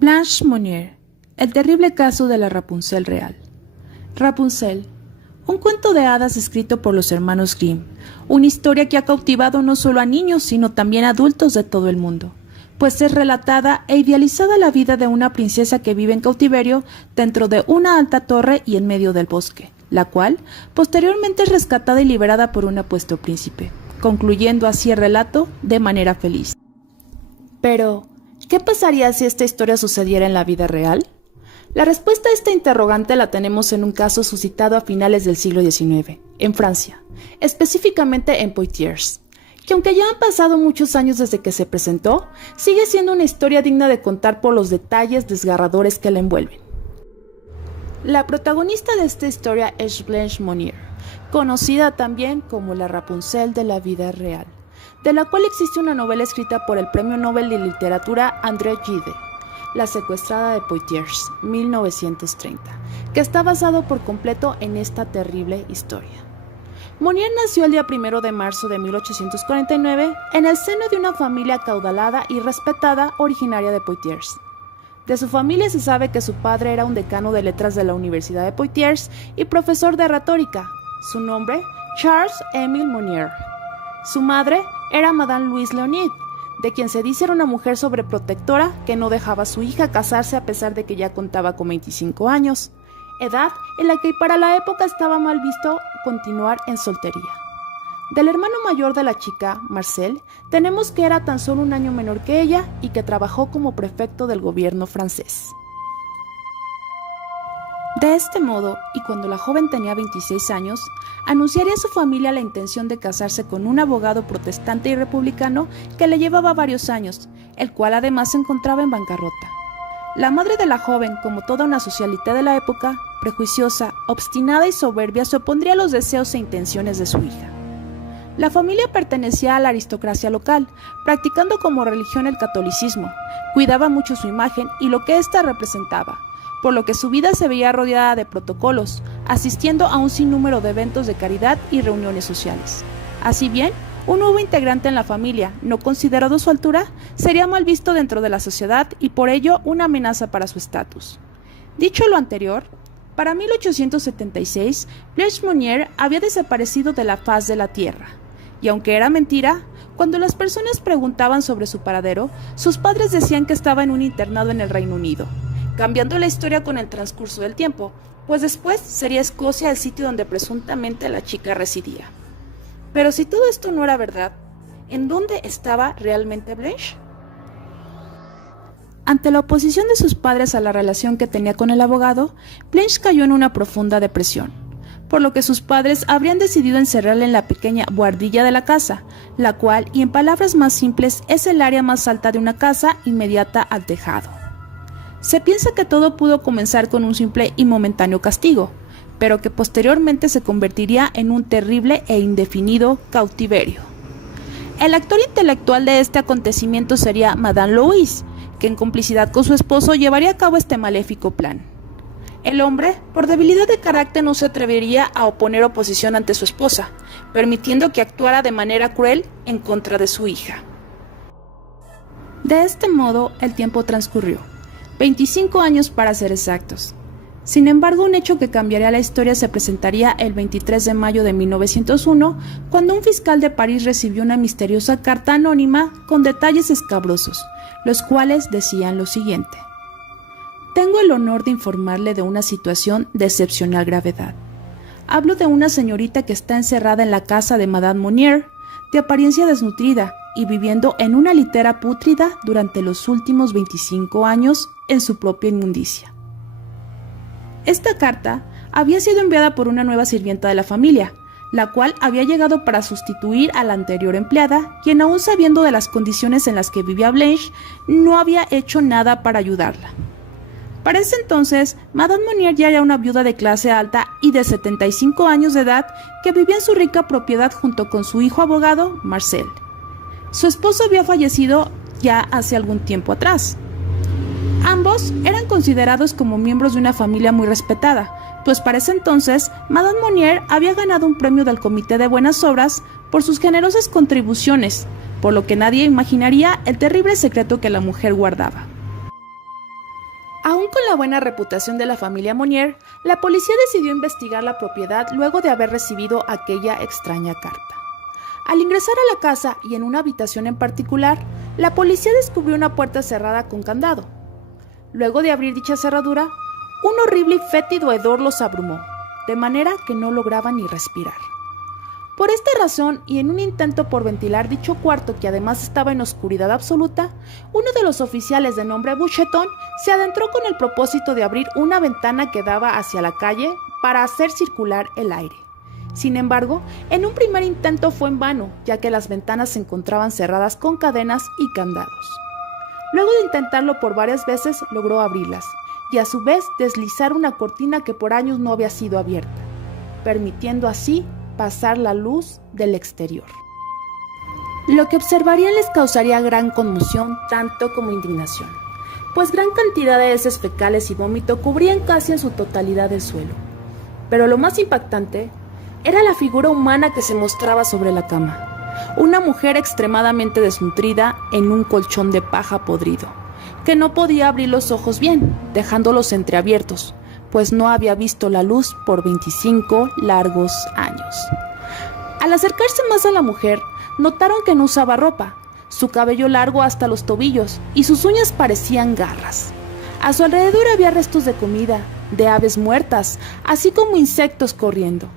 Blanche Monnier, el terrible caso de la Rapunzel real. Rapunzel, un cuento de hadas escrito por los hermanos Grimm, una historia que ha cautivado no solo a niños sino también a adultos de todo el mundo, pues es relatada e idealizada la vida de una princesa que vive en cautiverio dentro de una alta torre y en medio del bosque, la cual posteriormente es rescatada y liberada por un apuesto príncipe, concluyendo así el relato de manera feliz. Pero, ¿qué pasaría si esta historia sucediera en la vida real? La respuesta a esta interrogante la tenemos en un caso suscitado a finales del siglo XIX, en Francia, específicamente en Poitiers, que aunque ya han pasado muchos años desde que se presentó, sigue siendo una historia digna de contar por los detalles desgarradores que la envuelven. La protagonista de esta historia es Blanche Monnier, conocida también como la Rapunzel de la vida real, de la cual existe una novela escrita por el Premio Nobel de Literatura André Gide, La secuestrada de Poitiers, 1930, que está basado por completo en esta terrible historia. Monnier nació el día 1 de marzo de 1849 en el seno de una familia acaudalada y respetada originaria de Poitiers. De su familia se sabe que su padre era un decano de letras de la Universidad de Poitiers y profesor de retórica. Su nombre, Charles-Émile Monnier. Su madre era Madame Louise Leonid, de quien se dice era una mujer sobreprotectora que no dejaba a su hija casarse a pesar de que ya contaba con 25 años, edad en la que para la época estaba mal visto continuar en soltería. Del hermano mayor de la chica, Marcel, tenemos que era tan solo un año menor que ella y que trabajó como prefecto del gobierno francés. De este modo, y cuando la joven tenía 26 años, anunciaría a su familia la intención de casarse con un abogado protestante y republicano que le llevaba varios años, el cual además se encontraba en bancarrota. La madre de la joven, como toda una socialité de la época, prejuiciosa, obstinada y soberbia, se opondría a los deseos e intenciones de su hija. La familia pertenecía a la aristocracia local, practicando como religión el catolicismo, cuidaba mucho su imagen y lo que ésta representaba, por lo que su vida se veía rodeada de protocolos, asistiendo a un sinnúmero de eventos de caridad y reuniones sociales. Así bien, un nuevo integrante en la familia, no considerado a su altura, sería mal visto dentro de la sociedad y por ello una amenaza para su estatus. Dicho lo anterior, para 1876, Blanche Monnier había desaparecido de la faz de la tierra, y aunque era mentira, cuando las personas preguntaban sobre su paradero, sus padres decían que estaba en un internado en el Reino Unido, cambiando la historia con el transcurso del tiempo, pues después sería Escocia el sitio donde presuntamente la chica residía. Pero si todo esto no era verdad, ¿en dónde estaba realmente Blanche? Ante la oposición de sus padres a la relación que tenía con el abogado, Blanche cayó en una profunda depresión, por lo que sus padres habrían decidido encerrarla en la pequeña buhardilla de la casa, la cual, y en palabras más simples, es el área más alta de una casa inmediata al tejado. Se piensa que todo pudo comenzar con un simple y momentáneo castigo, pero que posteriormente se convertiría en un terrible e indefinido cautiverio. El actor intelectual de este acontecimiento sería Madame Louise, que en complicidad con su esposo llevaría a cabo este maléfico plan. El hombre, por debilidad de carácter, no se atrevería a oponer oposición ante su esposa, permitiendo que actuara de manera cruel en contra de su hija. De este modo, el tiempo transcurrió. 25 años para ser exactos. Sin embargo, un hecho que cambiaría la historia se presentaría el 23 de mayo de 1901, cuando un fiscal de París recibió una misteriosa carta anónima con detalles escabrosos, los cuales decían lo siguiente: tengo el honor de informarle de una situación de excepcional gravedad. Hablo de una señorita que está encerrada en la casa de Madame Monnier, de apariencia desnutrida y viviendo en una litera pútrida durante los últimos 25 años en su propia inmundicia. Esta carta había sido enviada por una nueva sirvienta de la familia, la cual había llegado para sustituir a la anterior empleada, quien aún sabiendo de las condiciones en las que vivía Blanche, no había hecho nada para ayudarla. Para ese entonces, Madame Monnier ya era una viuda de clase alta y de 75 años de edad que vivía en su rica propiedad junto con su hijo abogado, Marcel. Su esposo había fallecido ya hace algún tiempo atrás. Ambos eran considerados como miembros de una familia muy respetada, pues para ese entonces, Madame Monnier había ganado un premio del Comité de Buenas Obras por sus generosas contribuciones, por lo que nadie imaginaría el terrible secreto que la mujer guardaba. Aún con la buena reputación de la familia Monier, la policía decidió investigar la propiedad luego de haber recibido aquella extraña carta. Al ingresar a la casa y en una habitación en particular, la policía descubrió una puerta cerrada con candado. Luego de abrir dicha cerradura, un horrible y fétido hedor los abrumó, de manera que no lograban ni respirar. Por esta razón, y en un intento por ventilar dicho cuarto que además estaba en oscuridad absoluta, uno de los oficiales de nombre Bucheton se adentró con el propósito de abrir una ventana que daba hacia la calle para hacer circular el aire. Sin embargo, en un primer intento fue en vano, ya que las ventanas se encontraban cerradas con cadenas y candados. Luego de intentarlo por varias veces, logró abrirlas, y a su vez deslizar una cortina que por años no había sido abierta, permitiendo así pasar la luz del exterior. Lo que observarían les causaría gran conmoción, tanto como indignación, pues gran cantidad de heces fecales y vómito cubrían casi en su totalidad el suelo. Pero lo más impactante era la figura humana que se mostraba sobre la cama, una mujer extremadamente desnutrida en un colchón de paja podrido, que no podía abrir los ojos bien, dejándolos entreabiertos, pues no había visto la luz por 25 largos años. Al acercarse más a la mujer, notaron que no usaba ropa, su cabello largo hasta los tobillos y sus uñas parecían garras. A su alrededor había restos de comida, de aves muertas, así como insectos corriendo.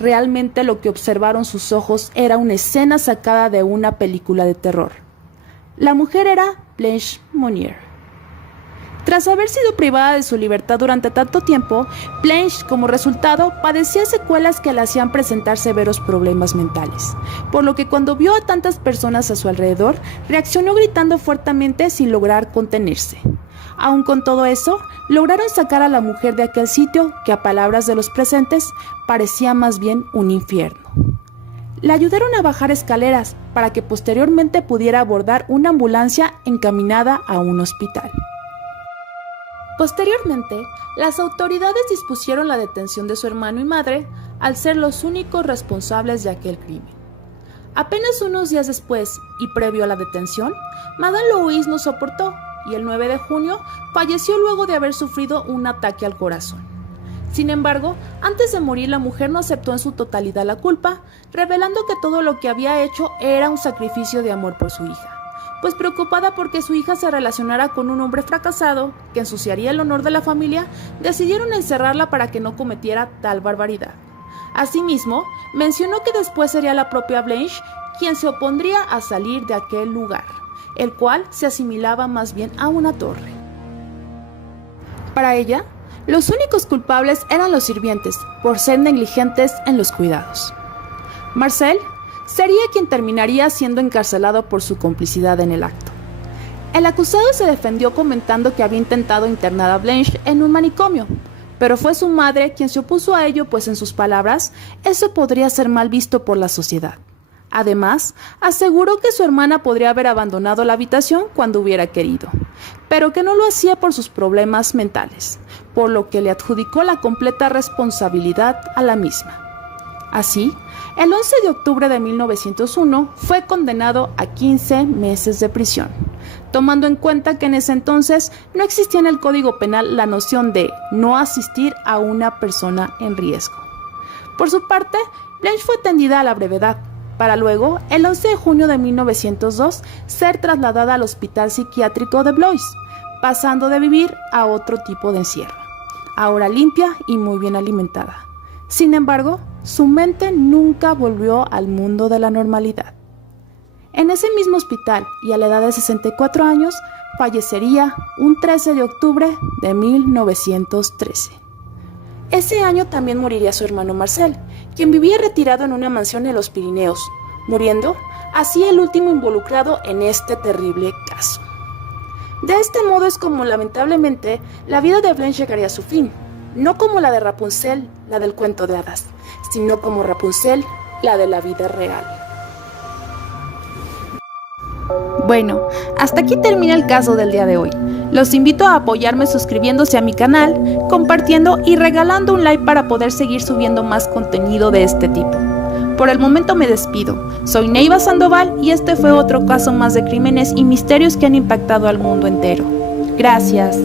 Realmente lo que observaron sus ojos era una escena sacada de una película de terror. La mujer era Blanche Monier. Tras haber sido privada de su libertad durante tanto tiempo, Blanche, como resultado, padecía secuelas que le hacían presentar severos problemas mentales, por lo que cuando vio a tantas personas a su alrededor, reaccionó gritando fuertemente sin lograr contenerse. Aun con todo eso, lograron sacar a la mujer de aquel sitio que, a palabras de los presentes, parecía más bien un infierno. La ayudaron a bajar escaleras para que posteriormente pudiera abordar una ambulancia encaminada a un hospital. Posteriormente, las autoridades dispusieron la detención de su hermano y madre al ser los únicos responsables de aquel crimen. Apenas unos días después, y previo a la detención, Madame Louise no soportó y el 9 de junio falleció luego de haber sufrido un ataque al corazón. Sin embargo, antes de morir la mujer no aceptó en su totalidad la culpa, revelando que todo lo que había hecho era un sacrificio de amor por su hija, pues preocupada porque su hija se relacionara con un hombre fracasado que ensuciaría el honor de la familia, decidieron encerrarla para que no cometiera tal barbaridad. Asimismo, mencionó que después sería la propia Blanche quien se opondría a salir de aquel lugar, el cual se asimilaba más bien a una torre. Para ella, los únicos culpables eran los sirvientes, por ser negligentes en los cuidados. Marcel sería quien terminaría siendo encarcelado por su complicidad en el acto. El acusado se defendió comentando que había intentado internar a Blanche en un manicomio, pero fue su madre quien se opuso a ello, pues en sus palabras, eso podría ser mal visto por la sociedad. Además, aseguró que su hermana podría haber abandonado la habitación cuando hubiera querido, pero que no lo hacía por sus problemas mentales, por lo que le adjudicó la completa responsabilidad a la misma. Así, el 11 de octubre de 1901 fue condenado a 15 meses de prisión, tomando en cuenta que en ese entonces no existía en el Código Penal la noción de no asistir a una persona en riesgo. Por su parte, Blanche fue tendida a la brevedad, para luego, el 11 de junio de 1902, ser trasladada al Hospital Psiquiátrico de Blois, pasando de vivir a otro tipo de encierro, ahora limpia y muy bien alimentada. Sin embargo, su mente nunca volvió al mundo de la normalidad. En ese mismo hospital, y a la edad de 64 años, fallecería un 13 de octubre de 1913. Ese año también moriría su hermano Marcel, quien vivía retirado en una mansión en los Pirineos, muriendo así el último involucrado en este terrible caso. De este modo es como lamentablemente la vida de Blanche llegaría a su fin, no como la de Rapunzel, la del cuento de hadas, sino como Rapunzel, la de la vida real. Bueno, hasta aquí termina el caso del día de hoy. Los invito a apoyarme suscribiéndose a mi canal, compartiendo y regalando un like para poder seguir subiendo más contenido de este tipo. Por el momento me despido. Soy Neiva Sandoval y este fue otro caso más de crímenes y misterios que han impactado al mundo entero. Gracias.